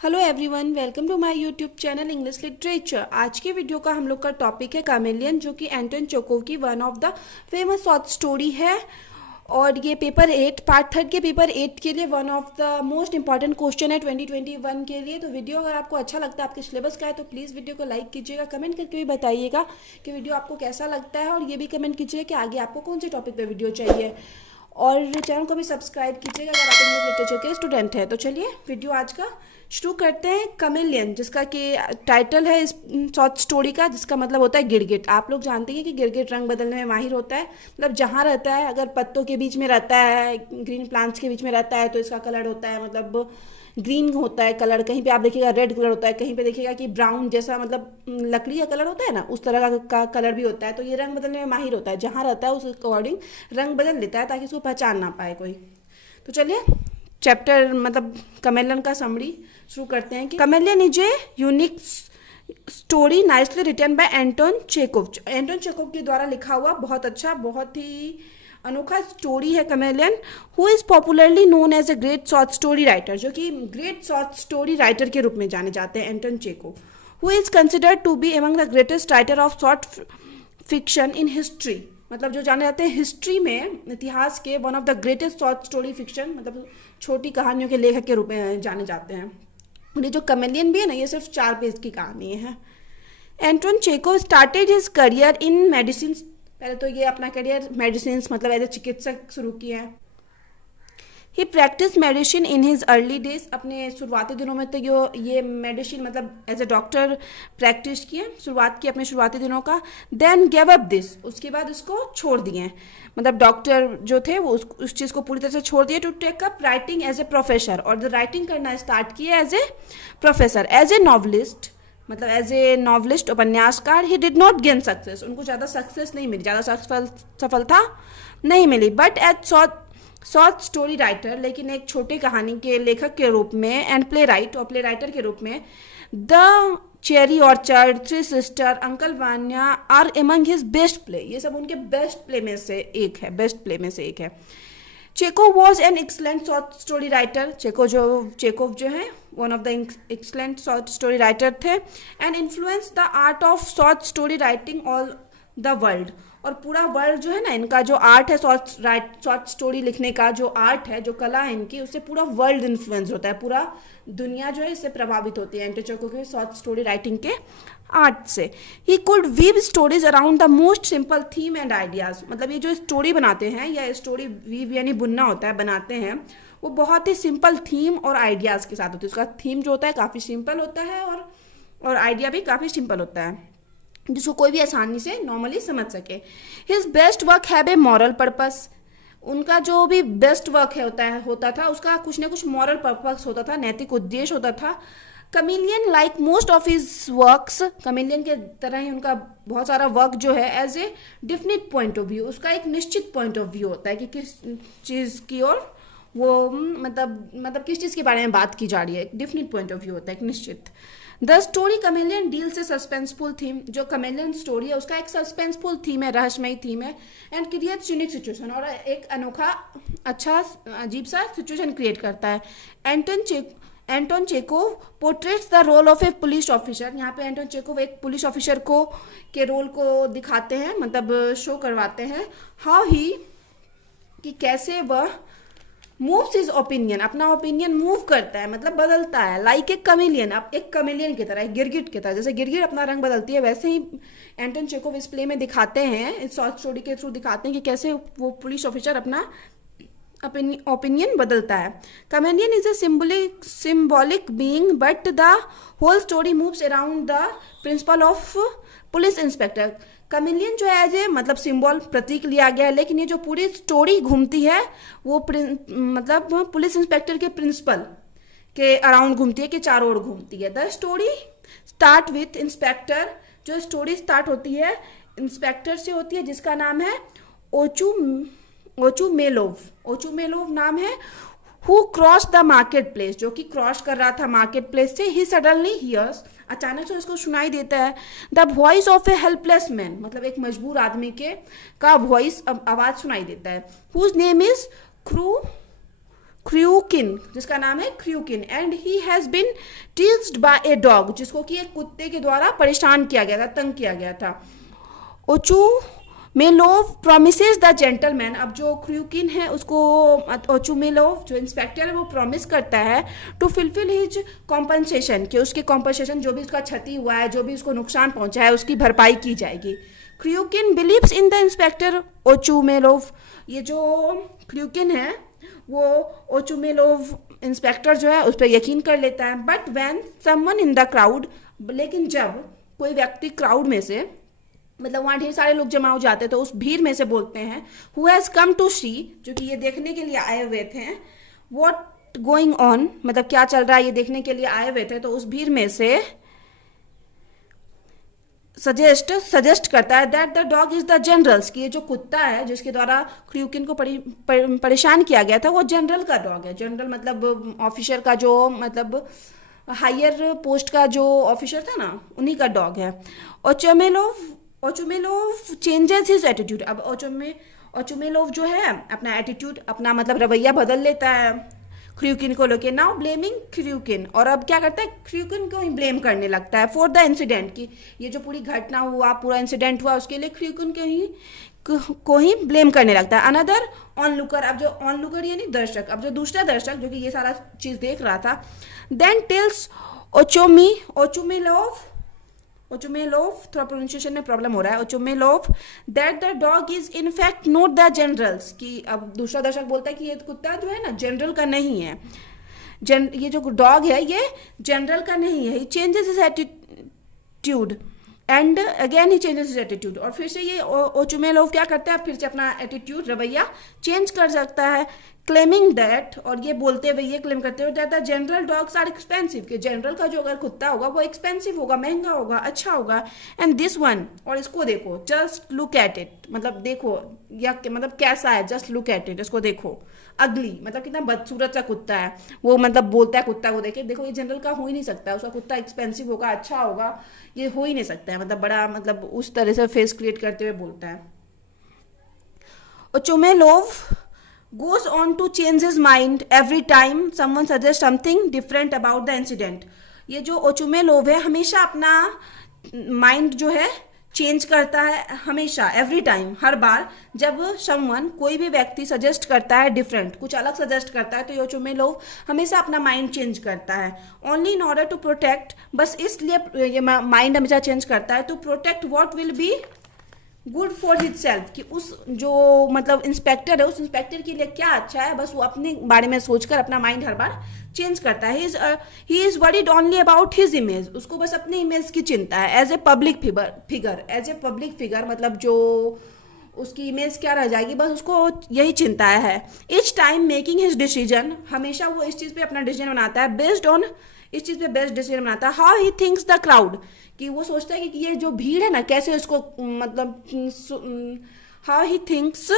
Hello everyone, welcome to my YouTube channel English literature. आज के video का हम लोग का टॉपिक है कामेलियन, जो कि एंटन चेकोव की one of the famous short story है। और ये पेपर 8 पार्ट 3 के पेपर 8 के लिए one of the most important question है 2021 के लिए। तो वीडियो अगर आपको अच्छा लगता है, आपके सिलेबस का है, तो प्लीज़ वीडियो को लाइक कीजिएगा, कमेंट करके भी बताइएगा कि वीडियो आपको कैसा लगता है। और ये भी कमेंट कीजिएगा कि आगे आपको कौन से टॉपिक पे वीडियो चाहिए। और चैनल को भी सब्सक्राइब कीजिएगा अगर आप इंग्लिश लिटरेचर के स्टूडेंट हैं। तो चलिए वीडियो आज का शुरू करते हैं। कमेलियन, जिसका कि टाइटल है इस शॉर्ट स्टोरी का, जिसका मतलब होता है गिरगिट। आप लोग जानते हैं कि गिरगिट रंग बदलने में माहिर होता है। मतलब जहाँ रहता है, अगर पत्तों के बीच में रहता है, ग्रीन प्लांट्स के बीच में रहता है, तो इसका कलर होता है मतलब ग्रीन होता है कलर। कहीं पे आप देखिएगा रेड कलर होता है, कहीं पे देखिएगा कि ब्राउन जैसा, मतलब लकड़ी का कलर होता है ना, उस तरह का कलर भी होता है। तो ये रंग बदलने में माहिर होता है, जहाँ रहता है उस अकॉर्डिंग रंग बदल लेता है, ताकि उसको पहचान ना पाए कोई। तो चलिए चैप्टर मतलब कमेलियन का समरी शुरू करते हैं कि chameleon is a unique story nicely written by Anton Chekhov. Anton Chekhov के द्वारा लिखा हुआ बहुत अच्छा, बहुत ही अनोखा स्टोरी है chameleon. Who is popularly known as a great short story writer, जो कि ग्रेट शॉर्ट स्टोरी राइटर के रूप में जाने जाते हैं Anton Chekhov. Who is considered to be among the greatest writer of short fiction in history, मतलब जो जाने जाते हैं हिस्ट्री में, इतिहास के one of the greatest short story fiction, मतलब छोटी कहानियों के लेखक के रूप में जाने जाते हैं। ये जो कमेलियन भी है ना, ये सिर्फ 4 पेज की कहानी है। Anton Chekhov started his career in medicine. पहले तो ये अपना करियर मेडिसिन मतलब एज ए चिकित्सक शुरू किया है। He practice medicine in his early days, अपने शुरुआती दिनों में तो ये मेडिसिन मतलब एज ए डॉक्टर प्रैक्टिस किए, शुरुआत की अपने शुरुआती दिनों का। देन गेव अप दिस, उसके बाद इसको छोड़ दिए, मतलब डॉक्टर जो थे वो उस चीज़ को पूरी तरह से छोड़ दिए, to take up writing as a professor, और जो राइटिंग करना स्टार्ट किए as a professor, as a novelist, मतलब एज ए नॉवलिस्ट उपन्यासकार। He did not gain success, उनको ज़्यादा सक्सेस नहीं मिली, ज़्यादा सफलता नहीं मिली। But as short story writer, लेकिन एक छोटी कहानी के लेखक के रूप में, एंड प्ले राइट और प्ले राइटर के रूप में, the cherry orchard, three sister, uncle Vanya are among his best play, ये सब उनके बेस्ट प्ले में से एक है, बेस्ट प्ले में से एक है। Chekhov was an excellent short story writer, Chekhov जो है one of the excellent short story writer थे, and influence the art of short story writing all the world. और पूरा वर्ल्ड जो है ना, इनका जो आर्ट है शॉर्ट स्टोरी लिखने का, जो आर्ट है, जो कला है इनकी, उससे पूरा वर्ल्ड इन्फ्लुएंस होता है, पूरा दुनिया जो है इससे प्रभावित होती है एंटोन चेकोव के शॉर्ट स्टोरी राइटिंग के आर्ट से। He could weave stories around the most simple theme and ideas, मतलब ये जो स्टोरी बनाते हैं, या स्टोरी वीव यानी बुनना होता है, बनाते हैं, वो बहुत ही सिंपल थीम और आइडियाज के साथ होती है। उसका थीम जो होता है काफ़ी सिंपल होता है, और आइडिया भी काफ़ी सिंपल होता है, जिसको कोई भी आसानी से नॉर्मली समझ सके। His best work have a moral purpose, उनका जो भी बेस्ट वर्क है होता था उसका कुछ ना कुछ मॉरल पर्पस होता था, नैतिक उद्देश्य होता था। Chameleon like most of his works, chameleon के तरह ही उनका बहुत सारा वर्क जो है as a definite point of view, उसका एक निश्चित पॉइंट ऑफ व्यू होता है कि किस चीज़ की ओर वो मतलब किस चीज़ के बारे में बात की जा रही है, एक डिफिनिट पॉइंट ऑफ व्यू होता है, एक निश्चित। द स्टोरी कमेलियन डील से सस्पेंसफुल थीम, जो कमेलियन स्टोरी है उसका एक सस्पेंसफुल थीम है, रहस्यमयी थीम है, एंड क्रिएट्स यूनिक सिचुएशन, और एक अनोखा अच्छा अजीब सा सिचुएशन क्रिएट करता है। Anton Chekhov portraits the role of a police officer, यहाँ पे एंटोन चेकोव एक पुलिस ऑफिसर के रोल को दिखाते हैं, मतलब शो करवाते हैं। हाउ ही, कि कैसे वह मूव्स हिज ओपिनियन, अपना ओपिनियन मूव करता है, मतलब बदलता है, लाइक ए कमेलियन, अब एक कमेलियन की तरह, एक गिरगिट की तरह, जैसे गिरगिट अपना रंग बदलती है, वैसे ही एंटोन चेकोव इस प्ले में दिखाते हैं, इस शॉर्ट स्टोरी के थ्रू दिखाते हैं कि कैसे वो पुलिस ऑफिसर अपना ओपिनियन बदलता है। Chameleon is a symbolic being, but the whole story moves around the principle of police inspector. Chameleon जो है एज ए मतलब सिंबल, प्रतीक लिया गया है, लेकिन ये जो पूरी स्टोरी घूमती है वो मतलब पुलिस इंस्पेक्टर के प्रिंसिपल के अराउंड घूमती है, कि चारों ओर घूमती है। The story start with inspector, जो स्टोरी स्टार्ट होती है इंस्पेक्टर से होती है, जिसका नाम है ओचुमेलोव नाम है। Who cross the market place, जो कि क्रॉस कर रहा था मार्केट प्लेस से। ही सडनली हियर्स, अचानक से उसको सुनाई देता है, the voice of A helpless man, मतलब एक मजबूर आदमी का वॉइस, आवाज सुनाई देता है। हुज नेम इज क्र्यूकिन, जिसका नाम है Khryukin, and he has been teased by a dog, जिसको कि एक कुत्ते के द्वारा परेशान किया गया था, तंग किया गया था। ओचुमेलोव प्रोमिसेस द जेंटलमैन, अब जो क्र्यूकिन है उसको ओचुमेलोव जो इंस्पेक्टर है वो प्रॉमिस करता है टू फुलफिल हिज कॉम्पनसेशन, कि उसके कॉम्पनसेशन जो भी उसका क्षति हुआ है, जो भी उसको नुकसान पहुंचा है, उसकी भरपाई की जाएगी। क्र्यूकिन believes in the inspector Ochumelov, ये जो क्र्यूकिन है वो ओचुमेलोव इंस्पेक्टर जो है उस पर यकीन कर लेता है। But when someone in the crowd, लेकिन जब कोई व्यक्ति क्राउड में से, मतलब वहाँ ढेर सारे लोग जमा हो जाते हैं, तो उस भीड़ में से बोलते हैं हु हैज़ कम टू सी, जो कि ये देखने के लिए आए हुए थे, व्हाट गोइंग ऑन, मतलब क्या चल रहा है ये देखने के लिए आए हुए थे, तो उस भीड़ में से सजेस्ट करता है that the dog is the general's, कि ये जो कुत्ता है जिसके द्वारा क्र्यूकिन को परेशान किया गया था वो जनरल का डॉग है। जनरल मतलब ऑफिसर का, जो मतलब हायर पोस्ट का जो ऑफिसर था ना, उन्हीं का डॉग है। ओचुमेलोव चेंजेस हिज एटीट्यूड, अब ओचुमेलोव जो है अपना एटीट्यूड, अपना मतलब रवैया बदल लेता है क्र्यूकिन को लेके। नाउ ब्लेमिंग क्र्यूकिन, और अब क्या करता है, क्र्यूकिन को ही ब्लेम करने लगता है फॉर द इंसिडेंट, कि ये जो पूरी घटना हुआ, पूरा इंसिडेंट हुआ, उसके लिए क्र्यूकिन को ही ब्लेम करने लगता है। अनदर ऑनलुकर, अब जो ऑनलुकर यानी दर्शक, अब जो दूसरा दर्शक जो कि ये सारा चीज देख रहा था, देन टेल्स ओचुमेलोव, थोड़ा प्रोनाउंसिएशन में प्रॉब्लम हो रहा है, Ochumelov that the dog is in fact not the general's, कि अब दूसरा दर्शक बोलता है कि ये कुत्ता जो है ना जनरल का नहीं है, ये जो डॉग है ये जनरल का नहीं है। He changes his attitude and again he changes his attitude, और फिर से ये ओचुमेलोव क्या करता है, फिर से अपना एटीट्यूड, रवैया चेंज कर सकता है। क्लेमिंग दैट, और ये बोलते हुए, ये क्लेम करते हुए that the general dogs are expensive, कि जनरल का जो अगर कुत्ता होगा वो एक्सपेंसिव होगा, महंगा होगा, अच्छा होगा। एंड दिस वन, और इसको देखो, जस्ट लुक एट इट, मतलब देखो, या मतलब कैसा है, जस्ट लुक एट इट, इसको देखो, अगली, मतलब कितना बदसूरत सा कुत्ता है। वो मतलब बोलता है कुत्ता को देखे, देखो ये जनरल का हो ही नहीं सकता, उसका कुत्ता एक्सपेंसिव होगा, अच्छा होगा, ये हो ही नहीं सकता है, मतलब बड़ा, मतलब उस तरह से फेस क्रिएट करते हुए बोलता है। Ochumelov goes on to change his mind every time someone suggests something different about the incident, ये जो ओचुमेलोव है हमेशा अपना माइंड जो है चेंज करता है, हमेशा, एवरी टाइम, हर बार जब समवन, कोई भी व्यक्ति सजेस्ट करता है डिफरेंट, कुछ अलग सजेस्ट करता है, तो ओचुमेलोव हमेशा अपना माइंड चेंज करता है। Only in order to protect, बस इसलिए ये माइंड हमेशा चेंज करता है, to protect what will be good for his self, कि उस जो मतलब इंस्पेक्टर है, उस इंस्पेक्टर के लिए क्या अच्छा है, बस वो अपने बारे में सोचकर अपना माइंड हर बार चेंज करता है। He is worried only about his image, उसको बस अपने इमेज की चिंता है। एज ए पब्लिक फिगर मतलब जो उसकी इमेज क्या रह जाएगी, बस उसको यही चिंता है। Each time making his decision, हमेशा वो इस चीज़ पे अपना डिसीजन बनाता है, बेस्ड ऑन, इस चीज़ पे बेस्ट डिसीजन बनाता है। How he thinks the crowd, कि वो सोचता है कि ये जो भीड़ है ना, कैसे उसको मतलब how he thinks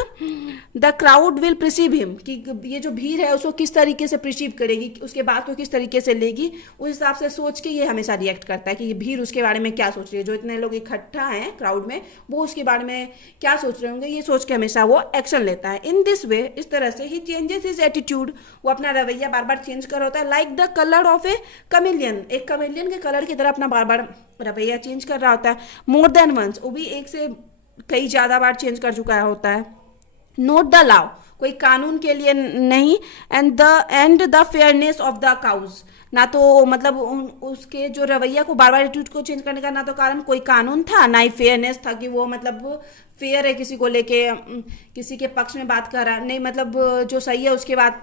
the crowd will perceive him, कि ये जो भीड़ है उसको किस तरीके से प्रिसीव करेगी, उसके बात को किस तरीके से लेगी, उस हिसाब से सोच के ये हमेशा रिएक्ट करता है कि ये भीड़ उसके बारे में क्या सोच रही है, जो इतने लोग इकट्ठा हैं क्राउड में, वो उसके बारे में क्या सोच रहे होंगे, ये सोच के हमेशा वो एक्शन लेता है। इन दिस वे, इस तरह से, ही चेंजेस हिज एटीट्यूड, वो अपना रवैया बार बार चेंज कर होता है। Like the colour of A chameleon, एक कमेलियन के कलर की तरह अपना बार बार रवैया चेंज कर रहा होता है। मोर देन वंस, वो भी एक से कई ज़्यादा बार चेंज कर चुका होता है। नोट द लॉ, कोई कानून के लिए नहीं। And the fairness of the cause, ना तो मतलब उसके जो रवैया को बार बार एटीट्यूड को चेंज करने का ना तो कारण कोई कानून था, ना ही फेयरनेस था, कि वो मतलब फेयर है किसी को लेके, किसी के पक्ष में बात कर रहा है, नहीं मतलब जो सही है उसके बाद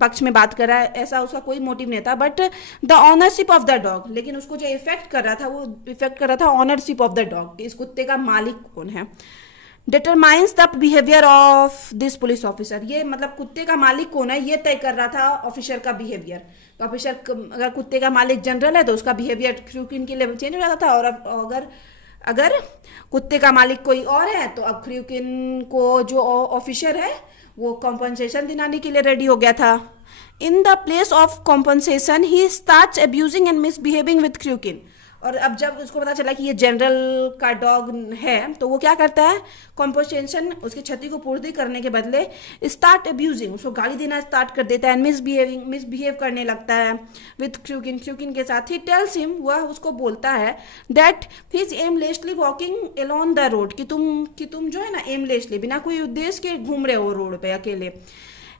पक्ष में बात कर रहा है, ऐसा उसका कोई मोटिव नहीं था। But the ownership of the dog, लेकिन उसको जो इफेक्ट कर रहा था, वो इफेक्ट कर रहा था ऑनरशिप ऑफ द डॉग, इस कुत्ते का मालिक कौन है। Determines the behaviour of this police officer, ये मतलब कुत्ते का मालिक कौन है ये तय कर रहा था ऑफिसर का बिहेवियर। तो ऑफिसर, अगर कुत्ते का मालिक जनरल है तो उसका बिहेवियर क्र्यूकिन के लिए चेंज हो जाता था, और अगर कुत्ते का मालिक कोई और है तो अब क्र्यूकिन को जो ऑफिसर है वो कॉम्पनसेशन दिलाने के लिए रेडी हो गया था। In the place of compensation he starts abusing and misbehaving with Khryukin, और अब जब उसको पता चला कि ये जनरल का डॉग है तो वो क्या करता है, कॉम्पनसेशन उसकी क्षति को पूर्ति करने के बदले स्टार्ट अब्यूजिंग, उसको गाली देना स्टार्ट कर देता है, मिसबिहेव करने लगता है विथ क्रूकिन के साथ। ही टेल्स हिम, वह उसको बोलता है that he is aimlessly walking alone the road, कि तुम जो है ना एमलेसली बिना कोई उद्देश्य के घूम रहे हो रोड पे अकेले।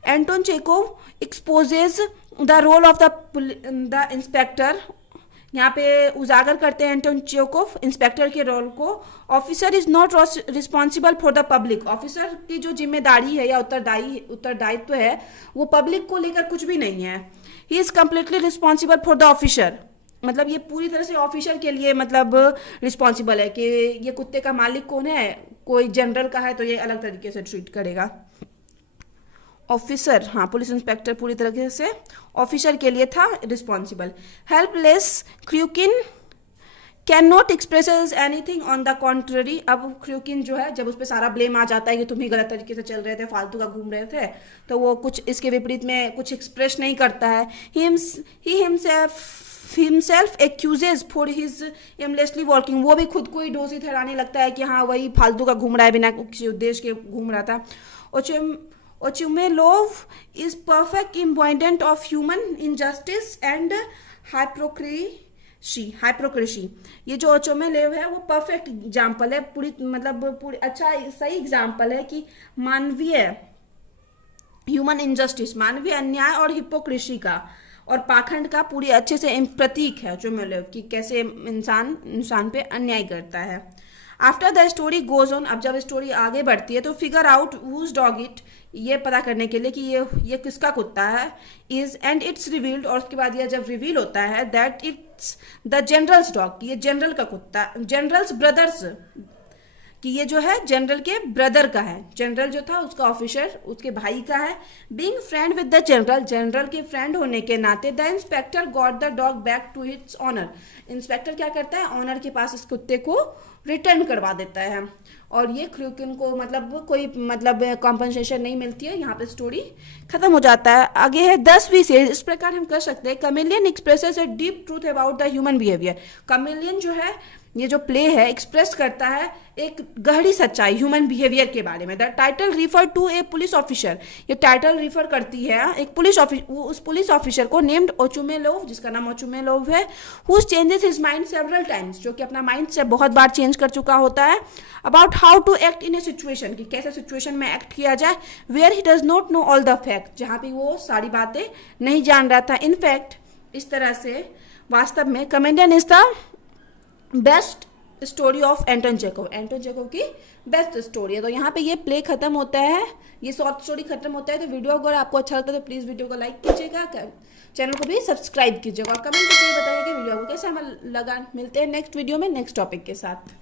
Anton Chekhov exposes the role of the inspector, यहाँ पे उजागर करते हैं एंटोन चेकोव इंस्पेक्टर के रोल को। Officer is not responsible for the public, officer की जो जिम्मेदारी है या उत्तरदायित्व है वो पब्लिक को लेकर कुछ भी नहीं है। He is completely responsible for the officer, मतलब ये पूरी तरह से ऑफिसर के लिए मतलब रिस्पॉन्सिबल है कि ये कुत्ते का मालिक कौन है, कोई जनरल का है तो ये अलग तरीके से ट्रीट करेगा। ऑफिसर, हाँ पुलिस इंस्पेक्टर पूरी तरीके से ऑफिसर के लिए था responsible. Helpless Khryukin can not express anything on the contrary, अब क्रूकिन जो है जब उस पर सारा ब्लेम आ जाता है कि तुम ही गलत तरीके से चल रहे थे, फालतू का घूम रहे थे, तो वो कुछ इसके विपरीत में कुछ एक्सप्रेस नहीं करता है। He himself एक्यूजेज for his aimlessly walking, वो भी खुद को ही दोषी ठहराने लगता है कि हाँ वही फालतू का घूम रहा है, बिना किसी उद्देश्य के घूम रहा था। Ochumelov is perfect embodiment of human injustice and hypocrisy. ये जो ओचुमेलोव है वो परफेक्ट एग्जाम्पल है, पूरी अच्छा सही एग्जाम्पल है कि मानवीय ह्यूमन इनजस्टिस, मानवीय अन्याय और हिपोक्रेसी का और पाखंड का पूरी अच्छे से प्रतीक है ओचुमेलोव कि कैसे इंसान पे अन्याय करता है। After the story goes on, अब जब स्टोरी आगे बढ़ती है तो figure out whose dog it, ये पता करने के लिए कि ये किसका कुत्ता है, इज एंड इट्स रिवील्ड, और उसके बाद ये जब रिवील होता है that it's the generals dog, ये जनरल का कुत्ता, जनरल्स ब्रदर्स, कि ये जो है जनरल के ब्रदर का है, जनरल जो था उसका ऑफिसर उसके भाई का है। Being friend with the general, general के फ्रेंड होने के नाते the inspector got the dog back to its owner, inspector क्या करता है ऑनर के पास इस कुत्ते को रिटर्न करवा देता है। और ये क्रूकिन को मतलब कोई कॉम्पनसेशन नहीं मिलती है, यहाँ पे स्टोरी खत्म हो जाता है। आगे है 10 विशेष, इस प्रकार हम कर सकते हैं chameleon expresses a deep truth about the human behaviour, chameleon जो है ये जो प्ले है एक्सप्रेस करता है एक गहरी सच्चाई ह्यूमन बिहेवियर के बारे में। The title refer to a police officer, ये टाइटल रिफर करती है एक पुलिस ऑफिसर, उस पुलिस ऑफिसर को नेम्ड ओचुमेलोव, जिसका नाम ओचुमेलोव है, who changes his mind several times, जो कि अपना माइंड से बहुत बार चेंज कर चुका होता है। About how to act in a situation, कि कैसे सिचुएशन में एक्ट किया जाए। Where he does not know all the fact, जहाँ पे वो सारी बातें नहीं जान रहा था। इनफैक्ट इस तरह से वास्तव में comedian is the best story of Anton Chekhov, Anton Chekhov की बेस्ट स्टोरी है। तो यहाँ पे ये प्ले खत्म होता है, ये शॉर्ट स्टोरी खत्म होता है। तो वीडियो अगर आपको अच्छा लगता है तो प्लीज़ वीडियो को लाइक कीजिएगा, चैनल को भी सब्सक्राइब कीजिएगा और कमेंट करके बताइए कि वीडियो को कैसा लगा। मिलते हैं नेक्स्ट वीडियो में नेक्स्ट टॉपिक के साथ।